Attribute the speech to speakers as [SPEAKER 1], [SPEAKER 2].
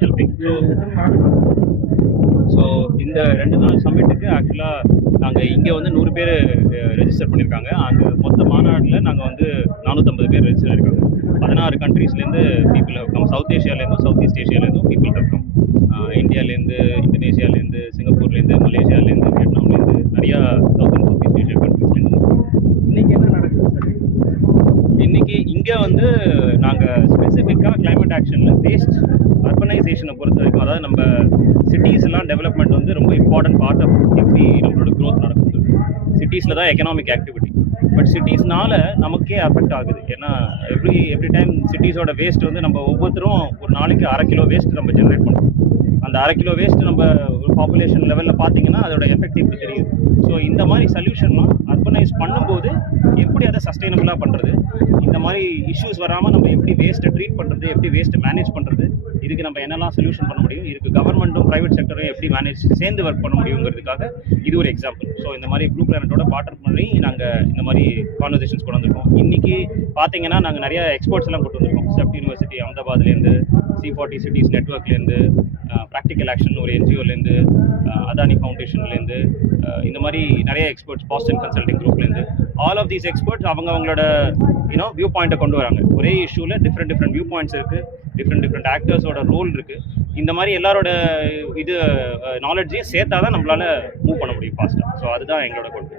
[SPEAKER 1] Helping so so இந்த ரெண்டு நாள் சம்மிட்டுக்கு ஆக்சுவலாக நாங்கள் இங்கே வந்து நூறு பேர் ரெஜிஸ்டர் பண்ணியிருக்காங்க அந்த மொத்த மாநாட்டில் நாங்கள் வந்து நானூற்றம்பது பேர் ரெஜிஸ்டர் இருக்காங்க பதினாறு கண்ட்ரீஸ்லேருந்து பீப்புள் ஹவ் சவுத் ஏஷியாலேருந்தும் சவுத் ஈஸ்ட் ஏஷியாலேருந்தும் பீப்புள் ஹவ் கம் இந்தியாவிலேருந்து இந்தோனேஷியாலேருந்து சிங்கப்பூர்லேருந்து மலேசியாலேருந்து வியட்நாம்லேருந்து நிறையா south and south east Asia கண்ட்ரீஸ்லேருந்து
[SPEAKER 2] இன்னைக்கு என்ன நடக்குது சார்
[SPEAKER 1] இன்னைக்கு இங்கே வந்து ஸ்பெசிஃபிக்காக வேஸ்ட் அர்பனைசேஷனை பொறுத்த வரைக்கும் அதாவது நம்ம சிட்டிஸ்லாம் டெவலப்மெண்ட் வந்து ரொம்ப இம்பார்ட்டன்ட் பார்ட் ஆஃப் எப்படி நம்மளோட க்ரோத் நடக்குது. சிட்டிஸில் தான் எக்கனாமிக் ஆக்டிவிட்டி பட் சிட்டிஸ்னால நமக்கே அஃபெக்ட் ஆகுது. ஏன்னா எவ்ரி எவ்ரி டைம் சிட்டிஸோட வேஸ்ட் வந்து நம்ம ஒவ்வொருத்தரும் ஒரு நாளைக்கு அரை கிலோ வேஸ்ட் நம்ம ஜென்ரேட் பண்ணுறோம் அந்த அரை கிலோ வேஸ்ட் நம்ம ஒரு பாப்புலேஷன் லெவலில் பார்த்தீங்கன்னா அதோட எஃபெக்ட் எப்படி தெரியுது? ஸோ இந்த மாதிரி சொல்யூஷன்லாம் அர்பனைஸ் பண்ணும்போது எப்படி அதை சஸ்டைனபிளாக பண்ணுறது மாதிரி இஷ்யூஸ் வராமல் நம்ம எப்படி வேஸ்ட்டை ட்ரீட் பண்ணுறது எப்படி வேஸ்ட்டை மேனேஜ் பண்ணுறது இதுக்கு நம்ம என்னெல்லாம் சொல்யூஷன் பண்ண முடியும் இதுக்கு கவர்மெண்ட்டும் ப்ரைவேட் செக்டரும் எப்படி மேனேஜ் சேர்ந்து ஒர்க் பண்ண முடியுங்கிறதுக்காக இது ஒரு எக்ஸாம்பிள் ஸோ இந்த மாதிரி ப்ளூ பிளானட்டோட பார்ட்னர் பண்ணி நாங்கள் இந்த மாதிரி கான்வர்சேஷன்ஸ் கொண்டு வந்திருக்கோம். இன்னைக்கு பார்த்தீங்கன்னா நாங்கள் நிறைய எக்ஸ்பர்ட்ஸ் எல்லாம் கொண்டு வந்திருக்கோம். செப்ட் யூனிவர்சிட்டி அகமதாபாத்லேருந்து சி ஃபார்ட்டி சிட்டிஸ் நெட்ஒர்க்லேருந்து ப்ராக்டிக்கல் ஆக்ஷன் ஒரு என்ஜிஓலேருந்து அதானி ஃபவுண்டேஷன்லேருந்து இந்த மாதிரி நிறைய எக்ஸ்பர்ட்ஸ் பாஸ்டன் கன்சல்டிங் குரூப்லேருந்து ஆல் ஆஃப் தீஸ் எக்ஸ்பர்ட்ஸ் அவங்க அவங்களோட யூனோ வியூ பாயிண்ட்டை கொண்டு வராங்க. ஒரே இஷ்யூவில் டிஃப்ரெண்ட் டிஃப்ரெண்ட் வியூ பாயிண்ட்ஸ் இருக்குது டிஃப்ரெண்ட் டிஃப்ரெண்ட் ஆக்டர்ஸோட ரோல் இருக்குது இந்த மாதிரி எல்லாரோட இது நாலேஜையும் சேர்த்தா தான் நம்மளால மூவ் பண்ண முடியும் ஃபாஸ்ட்டாக ஸோ அதுதான் எங்களோட கொள்கை